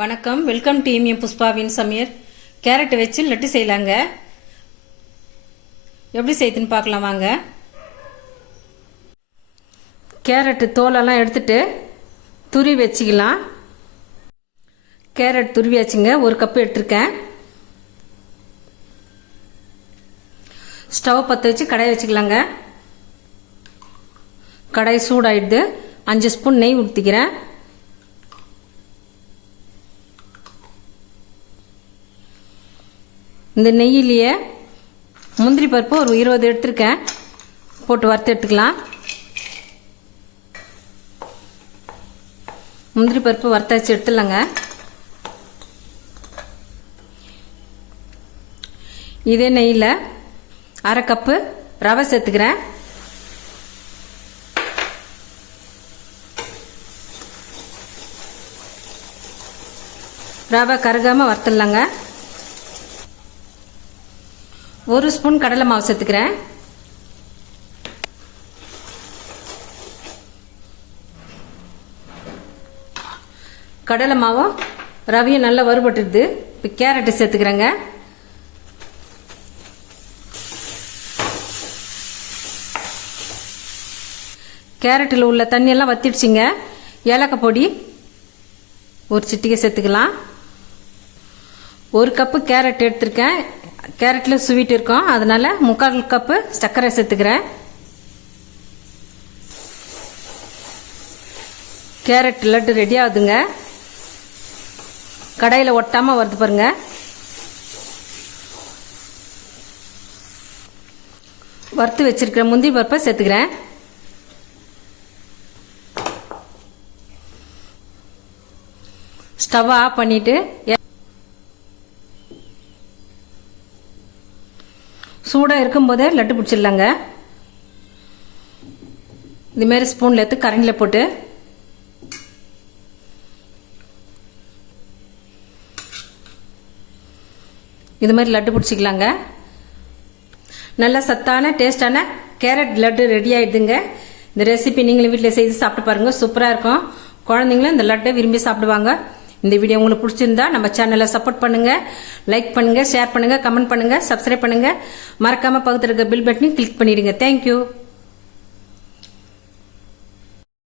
வணக்கம், welcome team M புஷ்பாவின் சமையல். Carrot வச்சு லட்டு செய்யலாங்க. எப்படி செய்யுதுன்னு பார்க்கலாம் வாங்க. கேரட்டு தோலெல்லாம் எடுத்துட்டு துருவி வச்சுக்கலாம். கேரட் துருவி வச்சுங்க, 1 கப்பு எடுத்துருக்கேன். ஸ்டவ் பற்ற வச்சு கடாய் வச்சுக்கலாங்க. கடாய் சூடாயிடுது. 5 ஸ்பூன் நெய் ஊற்றிக்கிறேன். இந்த நெய்யிலேயே முந்திரி பருப்பு ஒரு 20 எடுத்துருக்கேன், போட்டு வறுத்து எடுத்துக்கலாம். முந்திரி பருப்பு வறுத்தாச்சு எடுத்துடலாங்க. இதே நெய்யில் 1/2 கப்பு ரவை சேர்த்துக்கிறேன். ரவை கருகாமல் வறுத்துடலாங்க. 1 ஸ்பூன் கடலை மாவு சேர்த்துக்கிறேன். கடலை மாவும் ரவையும் நல்லா வறுபட்டுருது. இப்போ கேரட்டு சேர்த்துக்கிறேங்க. கேரட்டில் உள்ள தண்ணியெல்லாம் வத்திடுச்சிங்க. ஏலக்காய் பொடி 1 சிட்டிகை சேர்த்துக்கலாம். 1 கப்பு கேரட் எடுத்திருக்கேன். கேரட்டில் ஸ்வீட் இருக்கும், அதனால 3/4 கப்பு சர்க்கரை சேர்த்துக்கிறேன். கேரட் லட்டு ரெடி ஆகுதுங்க. கடாயில் ஒட்டாமல் வருது பாருங்க. வறுத்து வச்சிருக்கிற முந்திரி பருப்பை சேர்த்துக்கிறேன். ஸ்டவ் ஆஃப் பண்ணிட்டு சூடாக இருக்கும்போதே லட்டு பிடிச்சிடலாங்க. இதுமாரி ஸ்பூனில் எடுத்து கரண்டியில் போட்டு இது மாதிரி லட்டு பிடிச்சிக்கலாங்க. நல்ல சத்தான டேஸ்டான கேரட் லட்டு ரெடி ஆகிடுதுங்க. இந்த ரெசிபி நீங்களும் வீட்டில் செய்து சாப்பிட்டு பாருங்கள், சூப்பராக இருக்கும். குழந்தைங்களும் இந்த லட்டை விரும்பி சாப்பிடுவாங்க. இந்த வீடியோ உங்களுக்கு பிடிச்சிருந்தா நம்ம சேனலை சப்போர்ட் பண்ணுங்க, லைக் பண்ணுங்க, ஷேர் பண்ணுங்க, கமெண்ட் பண்ணுங்க, சப்ஸ்கிரைப் பண்ணுங்க. மறக்காம பக்கத்துல இருக்க பெல் பட்டனையும் கிளிக் பண்ணிடுங்க. தேங்க்யூ.